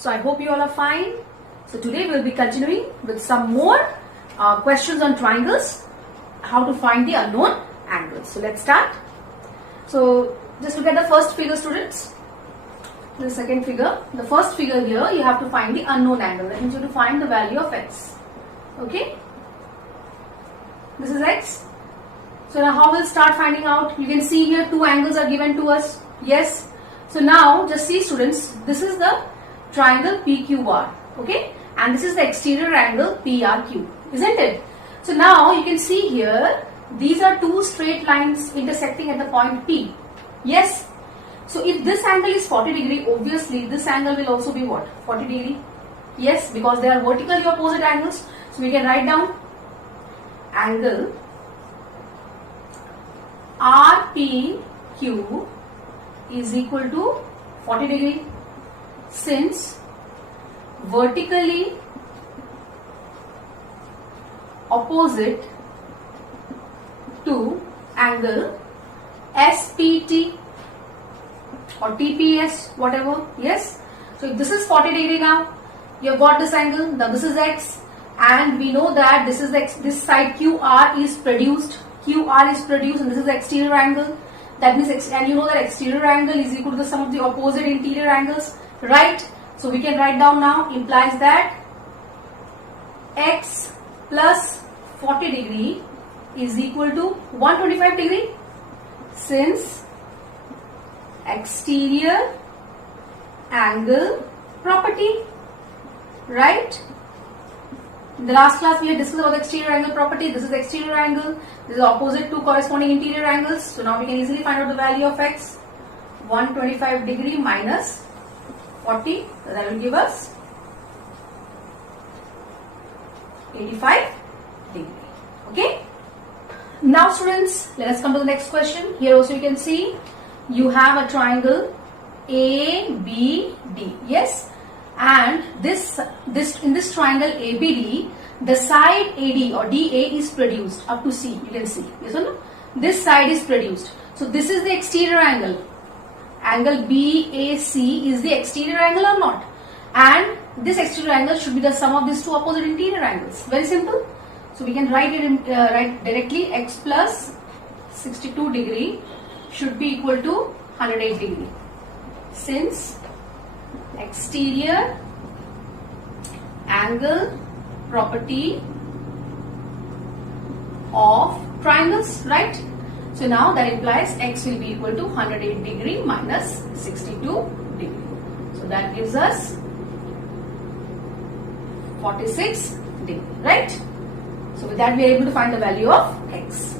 So I hope you all are fine. So today we'll be continuing with some more questions on triangles, how to find the unknown angles. So let's start. So just look at the first figure, students. The second figure. The first figure here, you have to find the unknown angle. That means you have to find the value of x. Okay. This is x. So now how we'll start finding out? You can see here two angles are given to us. Yes. So now just see, students, this is the triangle PQR. Okay. And this is the exterior angle PRQ. Isn't it? So now you can see here, these are two straight lines intersecting at the point P. Yes. So if this angle is 40 degree, obviously this angle will also be what? 40 degree. Yes, because they are vertically opposite angles. So we can write down angle RPQ is equal to 40 degree, since vertically opposite to angle SPT or TPS, whatever. Yes. So if this is 40 degree now, you have got this angle. Now this is x, and we know that this is this side QR is produced. QR is produced, and this is the exterior angle. That means, and you know that exterior angle is equal to the sum of the opposite interior angles, right? So we can write down now, implies that x plus 40 degree is equal to 125 degree, since exterior angle property, right? In the last class we had discussed about the exterior angle property. This is the exterior angle, this is opposite to corresponding interior angles. So now we can easily find out the value of x. 125 degree minus 40, so that will give us 85 degree. Okay. Now students, let us come to the next question. Here also you can see you have a triangle ABD. Yes. And in this triangle ABD, the side AD or DA is produced up to C. You can see. Yes or no? This side is produced. So this is the exterior angle. Angle BAC is the exterior angle or not? And this exterior angle should be the sum of these two opposite interior angles. Very simple. So we can write it write directly, x plus 62 degree should be equal to 108 degree, since exterior angle property of triangles, right? So now that implies x will be equal to 108 degree minus 62 degree. So that gives us 46 degree, right? So with that we are able to find the value of x.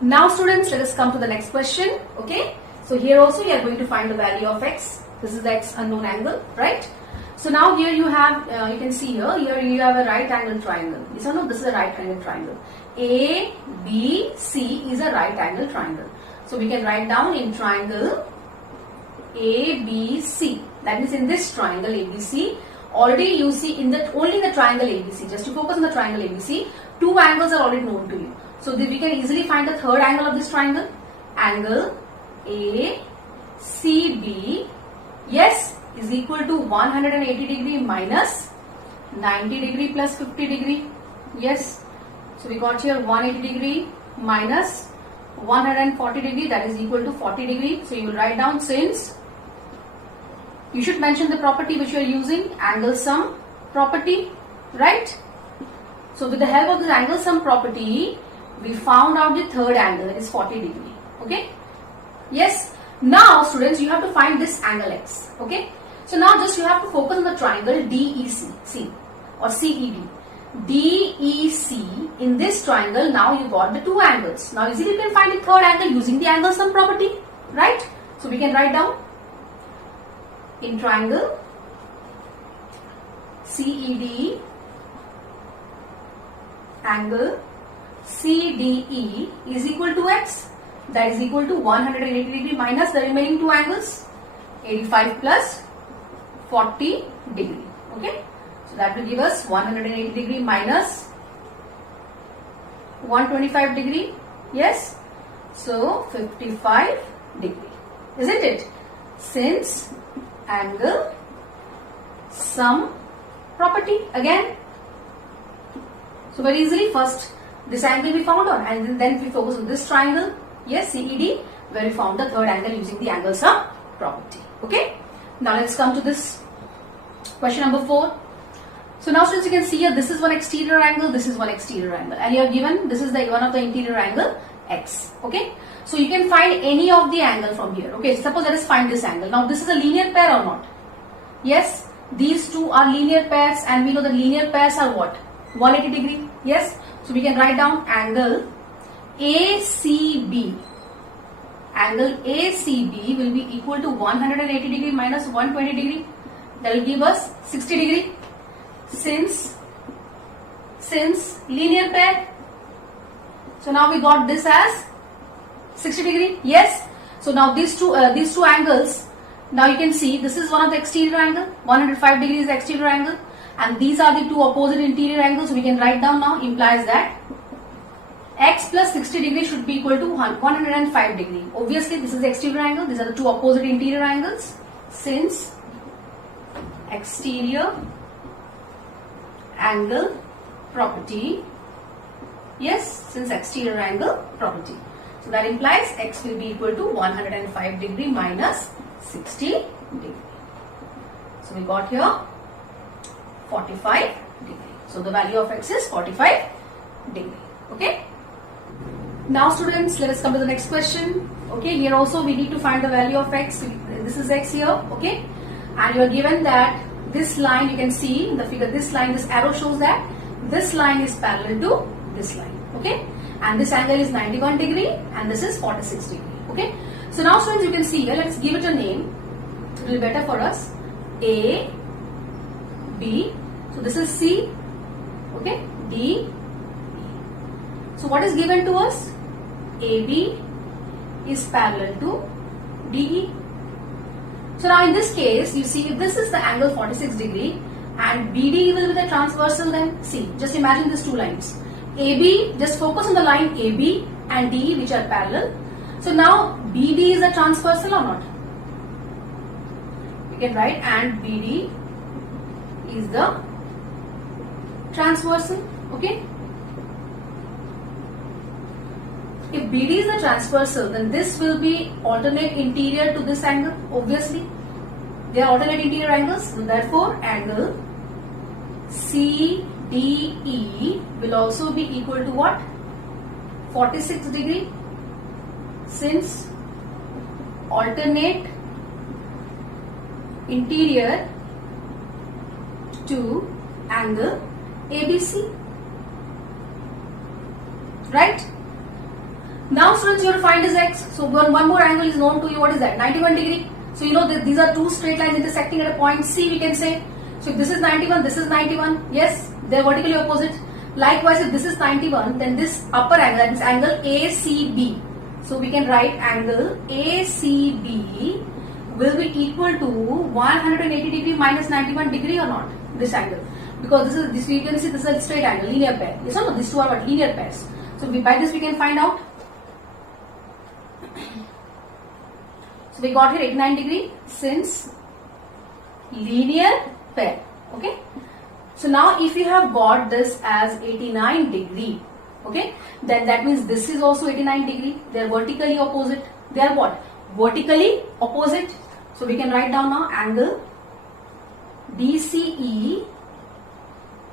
Now students, let us come to the next question. Okay. So here also you are going to find the value of x. This is the x unknown angle, right? So now here you have, you can see here you have a right angle triangle. Yes or no? This is a right angle triangle. ABC is a right angle triangle. So we can write down in triangle ABC. That means in this triangle ABC, already you see only in the triangle ABC, just to focus on the triangle ABC, two angles are already known to you. So we can easily find the third angle of this triangle, angle ACB. Yes, is equal to 180 degree minus 90 degree plus 50 degree. Yes. So we got here 180 degree minus 140 degree, that is equal to 40 degree. So you will write down, since you should mention the property which you are using, angle sum property, right? So with the help of this angle sum property, we found out the third angle, that is 40 degree. Okay. Yes. Now students, you have to find this angle x. Okay. So now just you have to focus on the triangle DEC or CED. DEC, in this triangle now you got the two angles. Now easily you can find the third angle using the angle sum property, right? So we can write down in triangle CED, angle CDE is equal to x, that is equal to 180 degree minus the remaining two angles, 85 plus 40 degree. Okay. So that will give us 180 degree minus 125 degree. Yes. So 55 degree. Isn't it? Since angle some property again. So very easily, first this angle we found on, and then we focus on this triangle, yes, CED, where we found the third angle using the angle sum property. Okay. Now let's come to this question number 4. So now students, you can see here, this is one exterior angle, this is one exterior angle, and you are given this is the one of the interior angle x. Okay. So you can find any of the angle from here. Okay. Suppose let us find this angle. Now this is a linear pair or not? Yes. These two are linear pairs, and we know that linear pairs are what? 180 degree. Yes. So we can write down angle ACB. Angle ACB will be equal to 180 degree minus 120 degree. That will give us 60 degree. Since linear pair, so now we got this as 60 degree. Yes. So now these two angles. Now you can see this is one of the exterior angle. 105 degree is the exterior angle, and these are the two opposite interior angles. So we can write down now, implies that x plus 60 degree should be equal to 105 degree. Obviously, this is the exterior angle. These are the two opposite interior angles. Since exterior angle property, yes, since exterior angle property. So that implies x will be equal to 105 degree minus 60 degree. So we got here 45 degree. So the value of x is 45 degree. Okay. Now students, let us come to the next question. Okay, here also we need to find the value of x. This is x here. Okay, and you are given that this line, you can see in the figure, this line, this arrow shows that this line is parallel to this line. Okay, and this angle is 91 degree and this is 46 degree. Okay, so now students, you can see here, let's give it a name. It will be better for us. A, B, so this is C. Okay, D, E. So what is given to us? AB is parallel to DE. So now in this case, you see, if this is the angle 46 degree and BD will be the transversal, then see, just imagine these two lines. AB, just focus on the line AB and DE which are parallel. So now BD is a transversal or not? We can write and BD is the transversal. Okay. If BD is the transversal, then this will be alternate interior to this angle. Obviously, they are alternate interior angles. So therefore, angle CDE will also be equal to what? 46 degree. Since alternate interior to angle ABC. Right? Now students, you have to find this x. So one more angle is known to you. What is that? 91 degree. So you know that these are two straight lines intersecting at a point C, we can say. So if this is 91, this is 91. Yes, they are vertically opposite. Likewise, if this is 91, then this upper angle, that is angle ACB. So we can write angle ACB will be equal to 180 degree minus 91 degree or not? This angle. Because this you can see this is a straight angle, linear pair. Yes or no? These two are what? Linear pairs. So by this we can find out. So we got here 89 degree since linear pair. Okay. So now if you have got this as 89 degree, okay, then that means this is also 89 degree. They are vertically opposite. They are what? Vertically opposite. So we can write down now angle DCE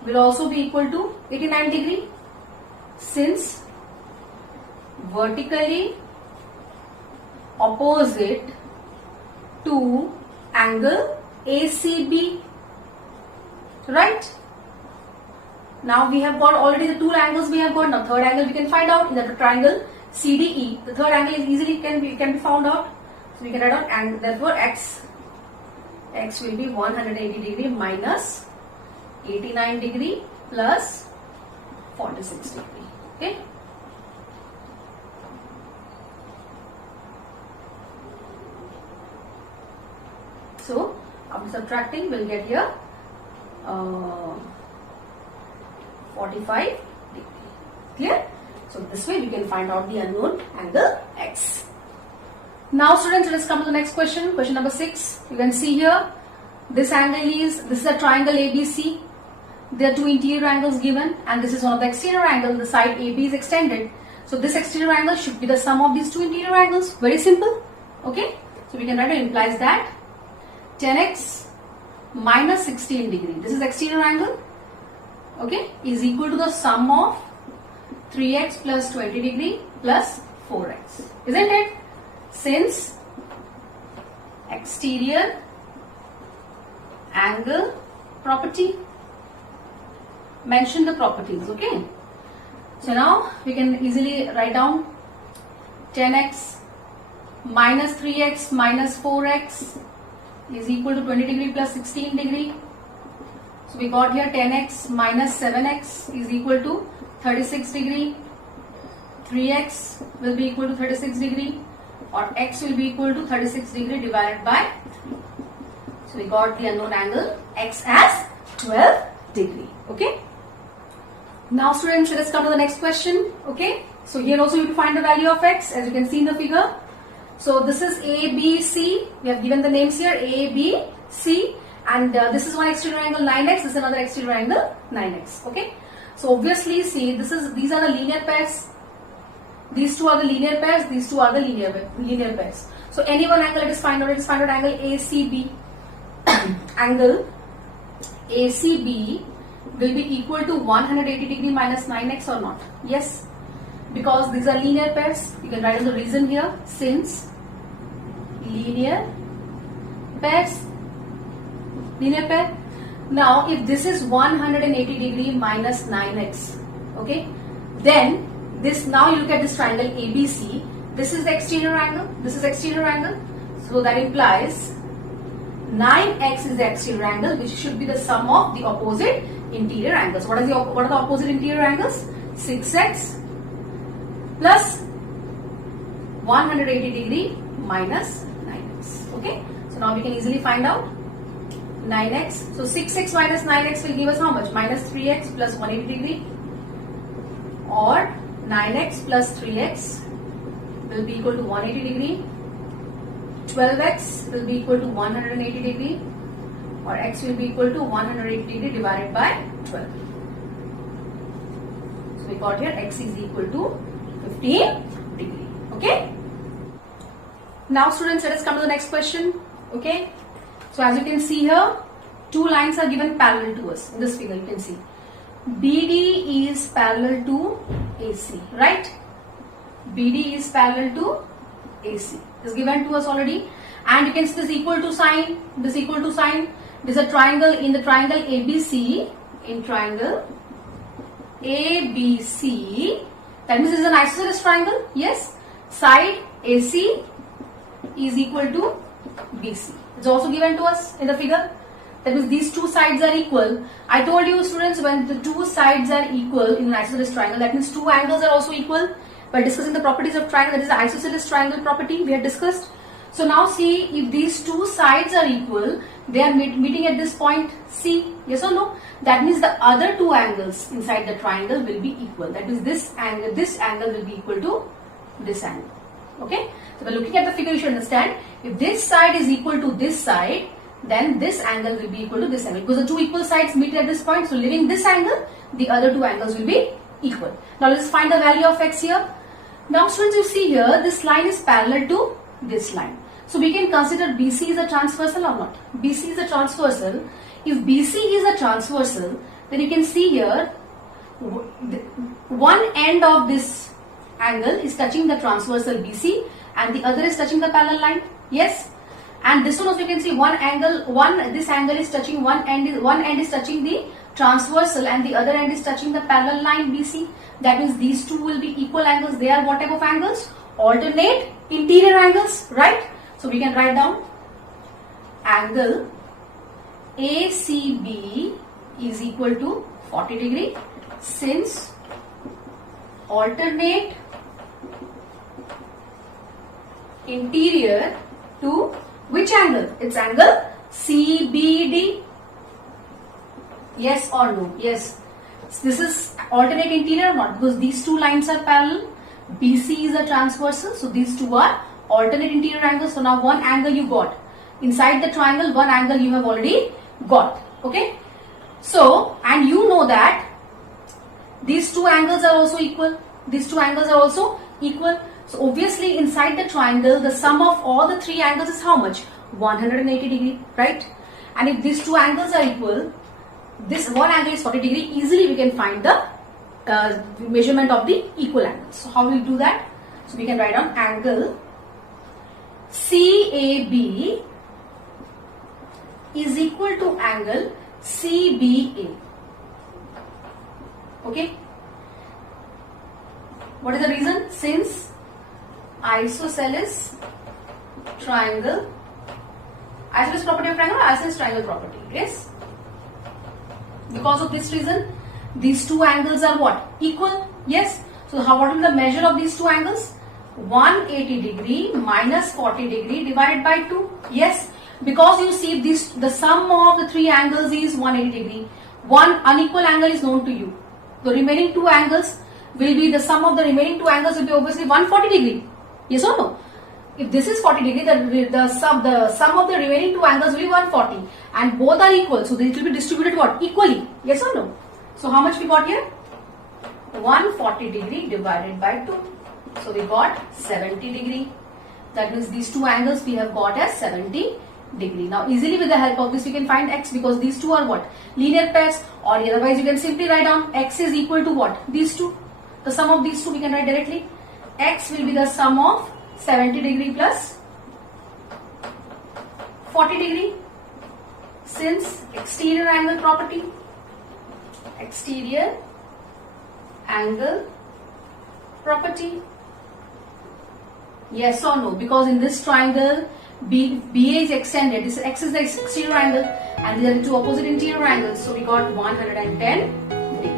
will also be equal to 89 degree since vertically opposite to angle ACB. Right? Now we have got already the two angles we have got. Now third angle we can find out in the triangle CDE. The third angle is easily can be found out. So we can write out, and therefore x will be 180 degree minus 89 degree plus 46 degree. Okay. So after subtracting, we'll get here 45 degree. Clear? So this way we can find out the unknown angle x. Now students, let us come to the next question. Question number 6. You can see here This is a triangle ABC. There are two interior angles given, and this is one of the exterior angles. The side AB is extended. So this exterior angle should be the sum of these two interior angles. Very simple. Okay. So we can write it implies that 10x minus 16 degree. This is exterior angle. Okay. Is equal to the sum of 3x plus 20 degree plus 4x. Isn't it? Since exterior angle property. Mention the properties. Okay. So now we can easily write down 10x minus 3x minus 4x is equal to 20 degree plus 16 degree. So we got here 10x minus 7x is equal to 36 degree. 3x will be equal to 36 degree, or x will be equal to 36 degree divided by 3. So we got the unknown angle x as 12 degree. Okay. Now students, let us come to the next question. Okay. So here also you have to find the value of x, as you can see in the figure. So this is A, B, C. We have given the names here A, B, C, and this is one exterior angle 9x. This is another exterior angle 9x. Okay. So obviously, see, these are the linear pairs. These two are the linear pairs. These two are the linear pairs. So any one angle, let us find out. Let us find out angle ACB. Angle ACB will be equal to 180 degree minus 9x or not? Yes, because these are linear pairs. You can write down the reason here. Since linear pairs, linear pair. Now, if this is 180 degree minus 9x, okay, then this, now you look at this triangle ABC. This is the exterior angle. This is exterior angle. So that implies 9x is the exterior angle, which should be the sum of the opposite interior angles. What are the opposite interior angles? 6x plus 180 degree minus 9x. Okay. So now we can easily find out 9x. So 6x minus 9x will give us how much? Minus 3x plus 180 degree, or 9x plus 3x will be equal to 180 degree. 12x will be equal to 180 degree, or x will be equal to 180 degree divided by 12. So we got here x is equal to 15 degree. Okay. Now students, let us come to the next question. Okay. So as you can see here, two lines are given parallel to us. In this figure you can see BD is parallel to AC, right? BD is parallel to AC. Is given to us already, and you can see this equal to sign, this equal to sign. This is a triangle in the triangle ABC. In triangle ABC, that means this is an isosceles triangle. Yes, side AC is equal to BC. It's also given to us in the figure. That means these two sides are equal. I told you students, when the two sides are equal in an isosceles triangle, that means two angles are also equal. By discussing the properties of triangle, that is the isosceles triangle property we had discussed. So now see, if these two sides are equal, they are meeting at this point C. Yes or no? That means the other two angles inside the triangle will be equal. That means this angle will be equal to this angle. Okay. So by looking at the figure, you should understand, if this side is equal to this side, then this angle will be equal to this angle, because the two equal sides meet at this point. So leaving this angle, the other two angles will be equal. Now let's find the value of x here. Now students, you see here, this line is parallel to this line. So we can consider BC is a transversal or not. BC is a transversal. If BC is a transversal, then you can see here, one end of this angle is touching the transversal BC and the other is touching the parallel line. Yes. And this one also you can see this angle is touching one end is touching the transversal and the other end is touching the parallel line BC. That means these two will be equal angles. They are what type of angles? Alternate interior angles, right? So we can write down angle ACB is equal to 40 degree since alternate interior to which angle? It's angle CBD. Yes or no? Yes. This is alternate interior or not? Because these two lines are parallel. BC is a transversal. So these two are alternate interior angles. So now one angle you got. inside the triangle, one angle you have already got. Okay. So, and you know that these two angles are also equal. These two angles are also equal. So obviously inside the triangle, the sum of all the three angles is how much? 180 degree, right? And if these two angles are equal, this one angle is 40 degree, easily we can find the measurement of the equal angles. So how will we do that? So we can write down angle CAB is equal to angle CBA. Okay. What is the reason? Since isosceles triangle, isosceles property of triangle or isosceles triangle property? Yes. Because of this reason, these two angles are what? Equal. Yes. So what will be the measure of these two angles? 180 degree minus 40 degree divided by 2. Yes. Because you see this, the sum of the three angles is 180 degree. One unequal angle is known to you. The remaining two angles will be, the sum of the remaining two angles will be obviously 140 degree. Yes or no? If this is 40 degree, the sum of the remaining two angles will be 140, and both are equal. So it will be distributed what? Equally. Yes or no? So how much we got here? 140 degree divided by 2. So we got 70 degree. That means these two angles we have got as 70 degree. Now easily with the help of this we can find x, because these two are what? Linear pairs, or otherwise you can simply write down x is equal to what? These two. The sum of these two we can write directly. X will be the sum of 70 degree plus 40 degree. Since exterior angle property, exterior angle property, yes or no? Because in this triangle BA is extended, this x is the exterior angle and these are the two opposite interior angles, so we got 110 degree.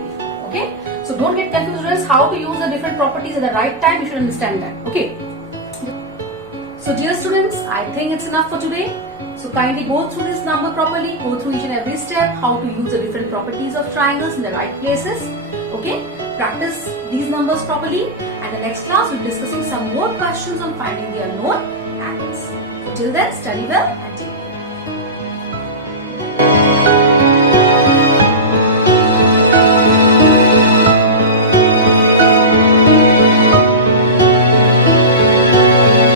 Okay, so don't get confused students, how to use the different properties at the right time, you should understand that. Okay, so dear students, I think it's enough for today. So kindly go through this number properly, go through each and every step, how to use the different properties of triangles in the right places. Okay, practice these numbers properly, and the next class we'll be discussing some more questions on finding the unknown angles. So till then, study well.